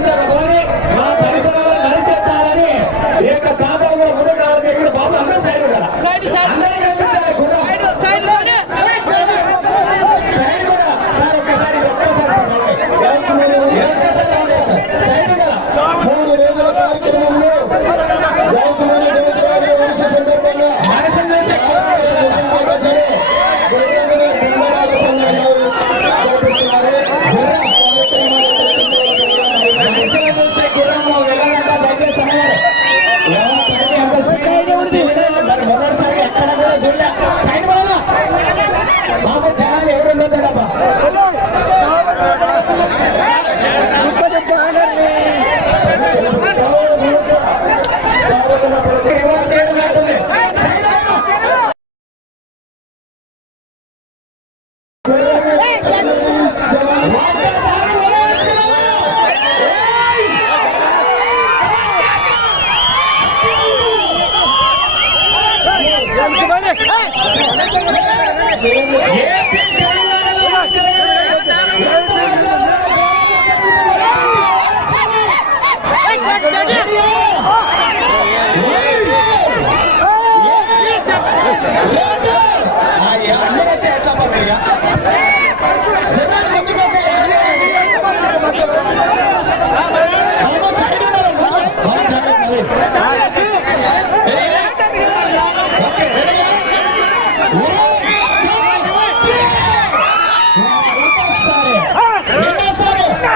Thank.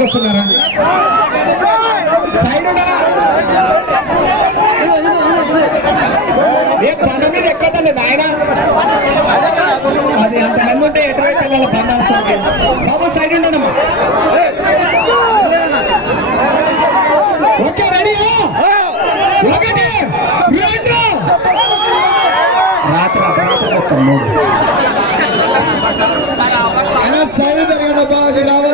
చూస్తున్నారా? Side ఏ పని మీద ఎక్కదండి నాయన? అది అంతమంది ఉంటే ఎటువైతే వాళ్ళ పని వస్తుంది బాబు సైడ్ ఉండనమ్మా. ఓకే రెడీ రాత్రి అర్ధరాత్రి సైడ్ జరిగిన బాగా రావాలి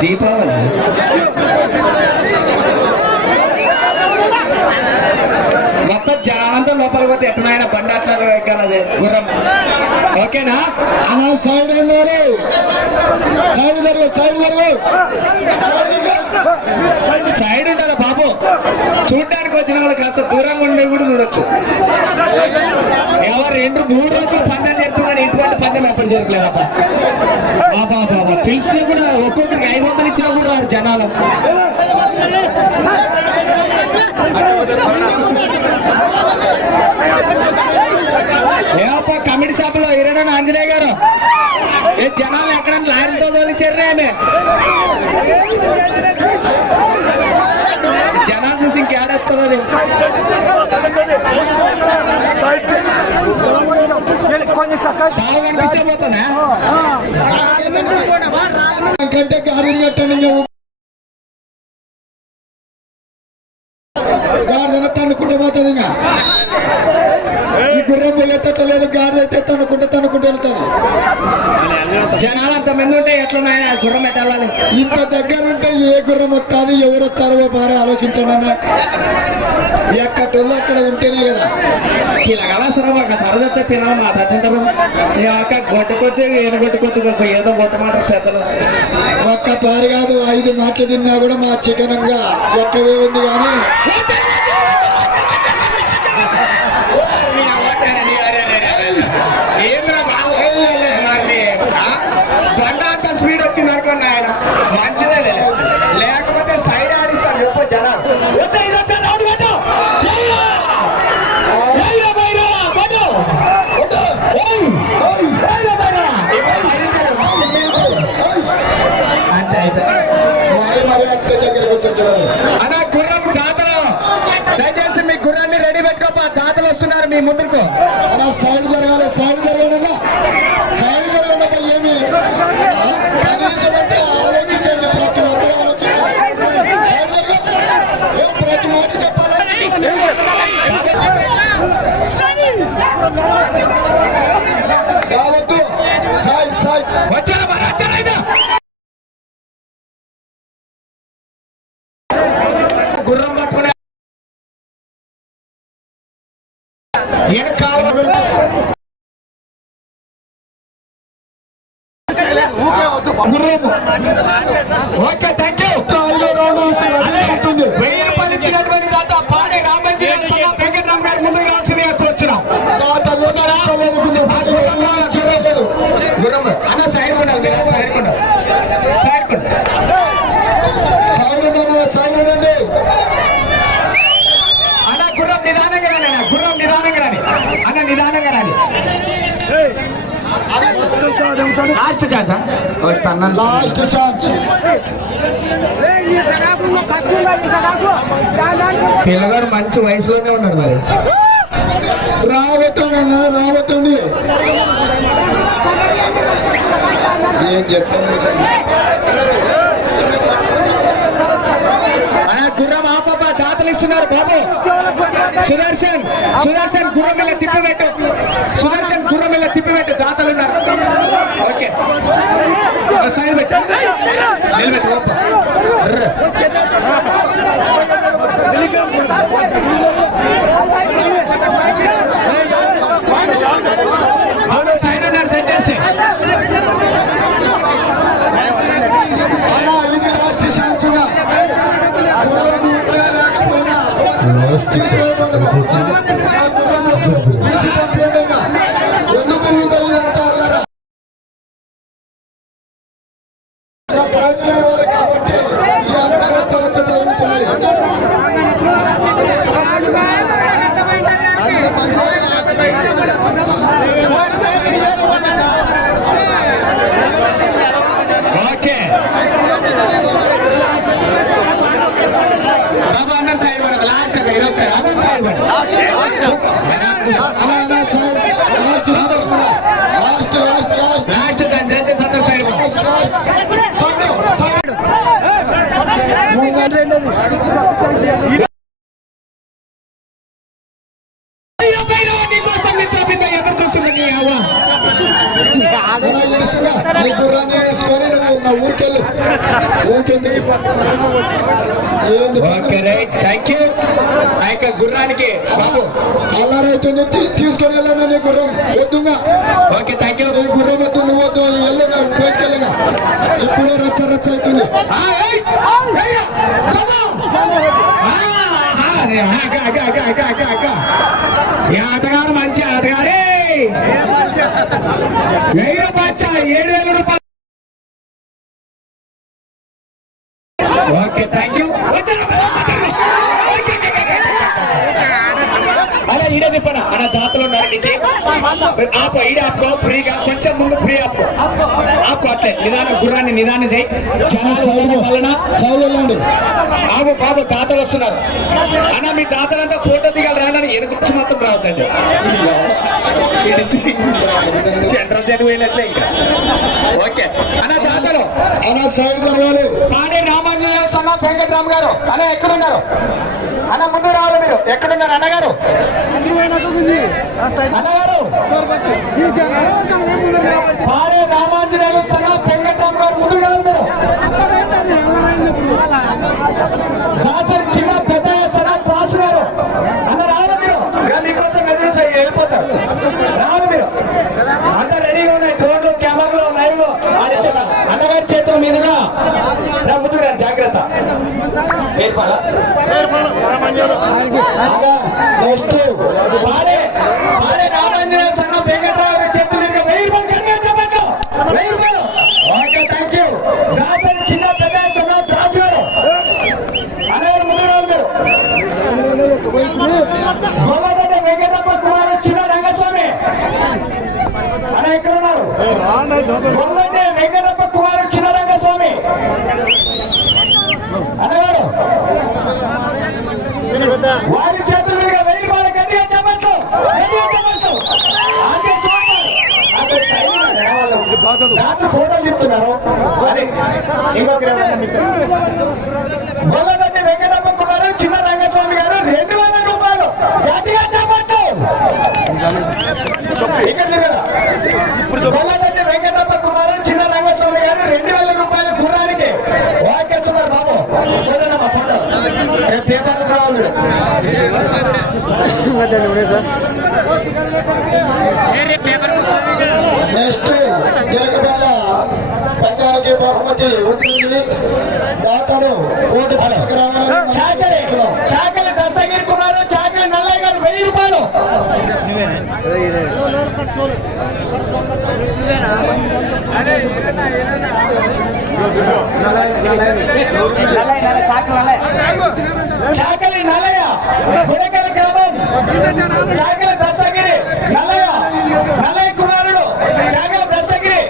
దీపావళి మొత్తం జనాలంతా లోపలికి పోతే ఎట్లా బండి అట్లా గుర్రం ఓకేనా? అలా సైడ్ ఉన్నారు. సైడ్ జరుగు సైడ్ జరుగు సైడ్ ఉంటారా బాబు? చూడడానికి వచ్చిన వాళ్ళు కాస్త దూరంగా ఉండే కూడా చూడొచ్చు. ఎవరు రెండు మూడు రోజులు పందెం జరుపుకున్నాడు ఎటువంటి పందెం ఎప్పుడు జరపలేదబ్బా? బాబా కూడా ఒక్కొక్కరికి ఐదు వందలు ఇచ్చినా కూడా వారు జనాలు. ఏమప్ప కమిటీ సభలో ఇరవై ఆంజనేయ గారు? ఏ జనాలు ఎక్కడ లారీతో తోలిచ్చారు ఆమె? జనాలు చూసి ఇంకేడేస్తుంది అది? కొంచెం సకాశ ఎట్లున్నాయని గుర్రం పెట్టాలని ఇంత దగ్గర ఉంటే ఏ గుర్రం వస్తుంది ఎవరు వస్తారో బాగా ఆలోచించండి అన్న. ఎక్కడోళ్ళు అక్కడ ఉంటేనే కదా. పిల్లగల సరే ఒక సరదత్తే పిల్లలు మాట్లాడుతుంటారు. ఇక గొడ్డ కొద్ది ఏను గొడ్డ కొద్ది ఏదో గొడ్డ మాట పెద్దలు. ఒక్క పారి కాదు ఐదు మాటలు తిన్నా కూడా మా చికనంగా ఒక్కవే ఉంది కానీ మీ ముందుకు. అలా సైడ్ జరగాలి సైడ్ జరగడం సైడ్ జరగడం ఏమి ఆ? కనీసం ఆలోచించండి ప్రతి ఒక్కరు ఆలోచించండి. ప్రతి మాట చెప్పాలి? రావద్దు. Side side. వచ్చారా మరి వచ్చారా ఇది గుర్రం పట్టుకునే గుర్రము ఓకే థ్యాంక్ యూ ఐదో రౌండ్ ఉంటుంది వెయ్యి రూపాయలు ఇచ్చినటువంటి దాత పాడే రామంజీ వెంకటరామ్ గారి ముందుకు రావాల్సిందిగా వచ్చినాం లేదు గుర్రం అన్న సైడ్ ఉండాలి మీరు సైడ్ ఉండాలి సైడ్ ఉండాలి సైడ్ ఉండండి సైడ్ ఉండండి అన్న గుర్రం నిదానంగా రాని అన్న గుర్రం నిదానంగా రాని అన్న నిదానంగా రాని లాస్ట్ జాత లాస్ట్ పిల్లగాడు మంచి వయసులోనే ఉన్నాడు మరి. రావద్దండి రావద్దండి. ఏం చెప్తాను అన్న గుర్రం ఆ పాప దాతలు బాబు. సుదర్శన్ సుదర్శన్ గుర్రం మీద తిప్పిపెట్టు. సుదర్శన్ గుర్రం మీద తిప్పిపెట్టు. దాతలు ఉన్నారు. ఓకే. సైడ్ పెట్టు. నిలబెట్టు ఓప Thank you. উপস্থিত నీ గుర్రాన్ని వేసుకొని నువ్వు నా ఊరికెళ్ళు ఊరికెందుకు ఓకే రైట్ థ్యాంక్ యూ ఆ యొక్క గుర్రానికి బాబు తీసుకొని వెళ్ళాను నీ గుర్రం వద్దుగా ఓకే థ్యాంక్ యూ నీ గుర్రం వద్దు నువ్వు వద్దు వెళ్ళగా బయటకు ఇప్పుడు రచ్చ రచ్చ అవుతుంది ఈ ఆటగాడు మంచి ఆటగాడే వెయ్యి రూపాయలు ఏడు వేల రూపాయలు ఓకే థ్యాంక్ యూ ఈడ తిప్పనా? అన్న దాతలు ఉన్నారు నీకు ఆపు ఈడ ఆపుకో ఫ్రీగా కొంచెం ముందు ఫ్రీ ఆపుకో. ఆపు అట్లే నిదానం గుర్రాన్ని నిదానం చేయి. చాలా సౌండ్ వలన బాబు బాబు దాతలు వస్తున్నారు. అన్న మీ దాతలంతా ఫోటో దిగాలి రానని ఎనుకొచ్చి మాత్రం రావద్దండి. సెంట్రల్ జైలు పోయినట్లే ఇంకా. ఓకే. అన్న దాతలు. అన్న సైడ్ జరగాలి. పాడే రామాంజనేయ సన్న వెంకటరామ్ గారు. అన్న ఎక్కడున్నారు? అన్న ముందు రావాలి మీరు. ఎక్కడున్నారు? అన్నగారు. అన్నగారు. పాడే రామాంజనేయ సన్న వెంకటరామ్ గారు ముందు రావాలి మీరు దాసరి చిన్న పెద్ద సన్న క్లాస్ గారు అన్న రావాలి మీరు ఇక మీకోసం ఎదురు చేయి, వెళ్ళిపోతారు రావాలి మీరు అంత రెడీగా ఉన్నాయి డ్రోన్లు కెమెరాలు లైవ్లో అన్నగారి చేతుల మీదుగా నా ముందుకు రండి, జాగ్రత్త ఏర్పాలా నెక్స్ట్ పాడే పాడే రామాంజనేయ సన్న వెంకటరావు మీదుగా వెయ్యి రూపాయలు చెప్పండి. వెయ్యి రూపాయలు. ఓకే థ్యాంక్ యూ దాసరి చిన్న పెద్ద దాసు గారు. అన్నగారు ముందు మీరు గొల్లగడ్డ వెంకటప్ప కుమారు చిన్న రంగస్వామి. అన్న ఎక్కడ ఉన్నారు గొల్లగడ్డ వెంకటప్ప కుమారు చిన్న రంగస్వామి అన్నగారు వారి చేతుల మీదుగా వెయ్యి రూపాయలు గట్టిగా చెప్పచ్చు గట్టిగా చెప్పచ్చు ఆగే చూడండి. అక్కడ సైడ్ ఉన్నారా వాళ్ళు? రాత్రి ఫోటోలు చెప్తున్నారు అది గొల్లగడ్డి వెంకటప్ప కుమారు చిన్న రంగస్వామి గారు రెండు వేల రూపాయలు. గట్టిగా వెంకటప్ప కుమారు చిన్న రంగస్వామి గారు రెండు వేల రూపాయలు గుర్రానికి బాబు. కావాలి? నెక్స్ట్ జరగబల్ల పంచానికి బహుమతి ఉంటుంది దాతలు చాకలి. దస్తగిరి కుమారు నల్లయ్య గారు వెయ్యి రూపాయలు. చాకలి నల్లయ్య గ్రామం. చాకలి దస్తగిరి నల్లయ్య కుమారుడు చాకలి దస్తగిరి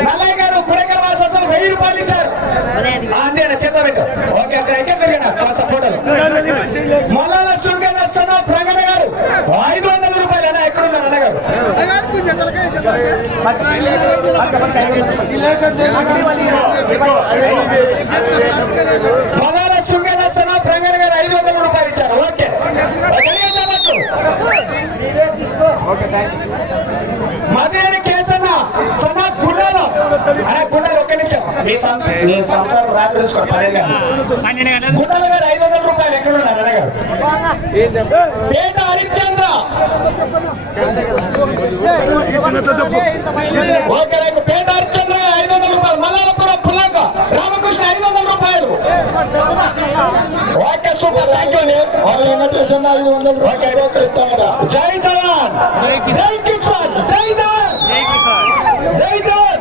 నల్లయ్య గారు గుడకల వాసత్వం వెయ్యి రూపాయలు ఇచ్చారు అంతే చెప్పబెట్టు ఓకే అక్కడ అయితే పెరిగిన కొత్త ఫోటోలు మొలాల సుంగన సన ప్రగణ గారు ఐదు వందల రూపాయలు అన్న ఎక్కడున్నారు అన్నగారు మొలాల సుంగన సన గారు ఐదు వందల రూపాయలు ఇచ్చారు ఓకే కేసన్న సమాజ్ గుండాలో అరే గుండాలు ఒక్క నిమిషం మీ సంసారం రాత్రి గుండాల గారు ఐదు వందల రూపాయలు ఎక్కడ ఉన్నారు అన్నగారు పేట హరిశ్చంద్ర ఒకరికి పేట హరిచంద్ర ఐదు వందల రూపాయలు మల్లాలపురం పుల్లంక రామకృష్ణ ఐదు వందల రూపాయలు ఓకే సూపర్ థ్యాంక్ యూ వాళ్ళు ఇన్విటేషన్ ఐదు వందల రూపాయలు ఇస్తామట జై జవాన్. జై కిసాన్. జై కిసాన్. జై జవాన్ జై జవాన్